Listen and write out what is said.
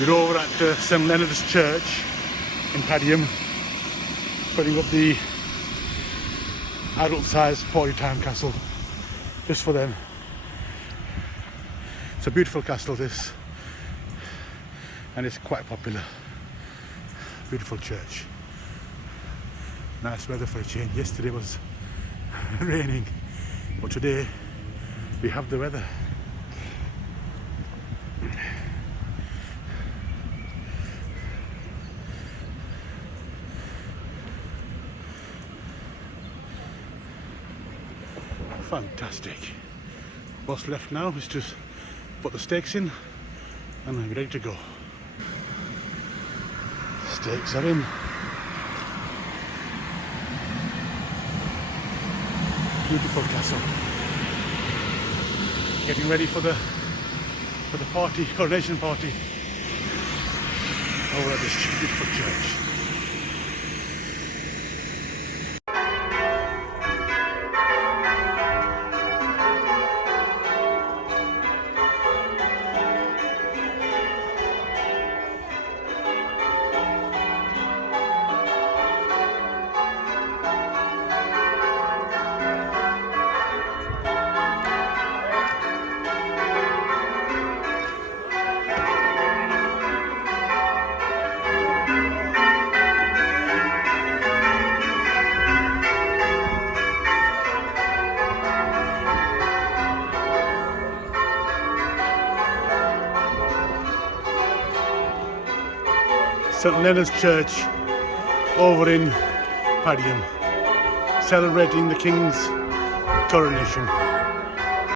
We're over at St Leonard's Church in Padiham, putting up the adult-sized PartyTime castle just for them. It's a beautiful castle, this, and it's quite popular. Beautiful church. Nice weather for a change. Yesterday was raining, but today we have the weather. Fantastic. What's left now is just put the stakes in and I'm ready to go. Stakes are in. Beautiful castle. Getting ready for the party, coronation party over at this beautiful church. St Leonard's Church over in Padiham, celebrating the King's coronation.